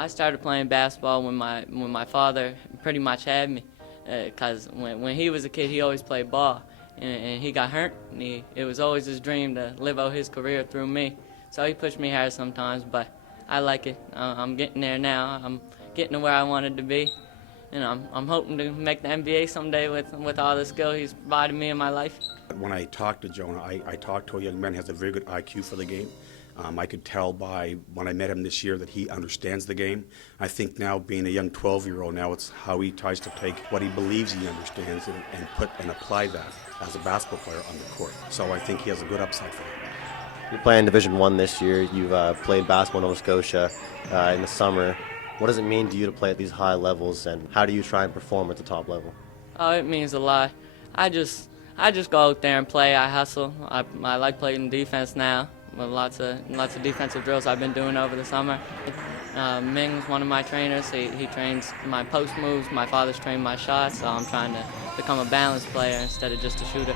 I started playing basketball when my father pretty much had me, because when he was a kid, he always played ball, and he got hurt, and it was always his dream to live out his career through me. So he pushed me hard sometimes, but I like it. I'm getting there now. I'm getting to where I wanted to be, and I'm hoping to make the NBA someday with all the skill he's provided me in my life. When I talked to Jonah, I talked to a young man who has a very good IQ for the game. I could tell by when I met him this year that he understands the game. I think now, being a young 12-year-old now, it's how he tries to take what he believes he understands and apply that as a basketball player on the court. So I think he has a good upside for him. You're playing Division I this year. You've played basketball in Nova Scotia in the summer. What does it mean to you to play at these high levels, and how do you try and perform at the top level? Oh, it means a lot. I just go out there and play. I hustle. I like playing defense now, with lots of defensive drills I've been doing over the summer. Ming's one of my trainers. He trains my post moves. My father's trained my shots, so I'm trying to become a balanced player instead of just a shooter.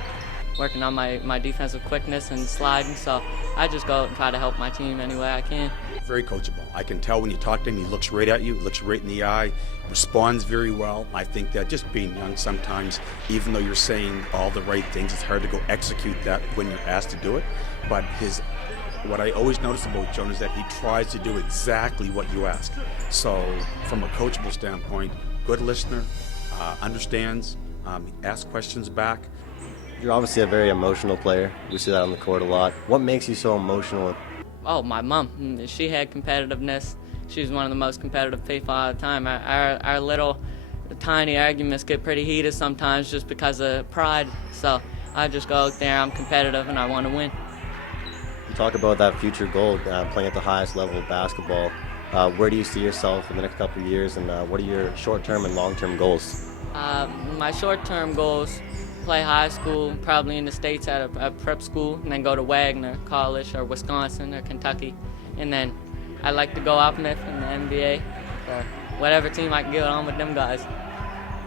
Working on my defensive quickness and sliding, so I just go out and try to help my team any way I can. Very coachable. I can tell when you talk to him, he looks right at you, looks right in the eye, responds very well. I think that just being young sometimes, even though you're saying all the right things, it's hard to go execute that when you're asked to do it. But what I always notice about Jonah is that he tries to do exactly what you ask. So from a coachable standpoint, good listener, understands, asks questions back. You're obviously a very emotional player. We see that on the court a lot. What makes you so emotional? Oh, my mom. She had competitiveness. She was one of the most competitive people all the time. Our little tiny arguments get pretty heated sometimes just because of pride. So I just go out there, I'm competitive, and I want to win. You talk about that future goal, playing at the highest level of basketball. Where do you see yourself in the next couple of years, and what are your short-term and long-term goals? My short-term goals: play high school, probably in the States at a prep school, and then go to Wagner College or Wisconsin or Kentucky. And then I'd like to go up in the NBA, or whatever team I can get on with them guys.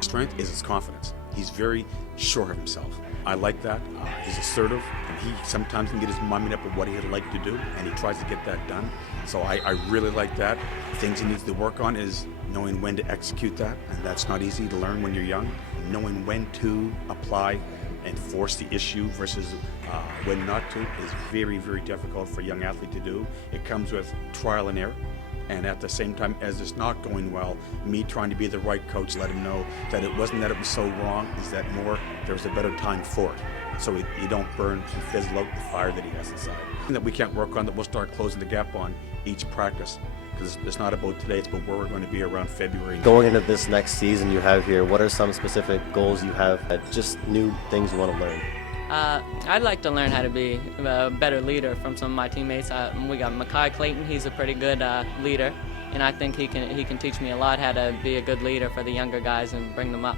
Strength is his confidence. He's very sure of himself. I like that. He's assertive, and he sometimes can get his mind up with what he'd like to do, and he tries to get that done. So I really like that. Things he needs to work on is knowing when to execute that, and that's not easy to learn when you're young. Knowing when to apply and force the issue versus when not to is very, very difficult for a young athlete to do. It comes with trial and error. And at the same time, as it's not going well, me trying to be the right coach, let him know that it wasn't that it was so wrong, is that more there was a better time for it. So you don't burn and fizzle out the fire that he has inside. That we can't work on, that we'll start closing the gap on each practice. Because it's not about today, it's about where we're going to be around February. Going into this next season you have here, what are some specific goals you have, just new things you want to learn? I'd like to learn how to be a better leader from some of my teammates. We got Makai Clayton. He's a pretty good leader, and I think he can teach me a lot how to be a good leader for the younger guys and bring them up.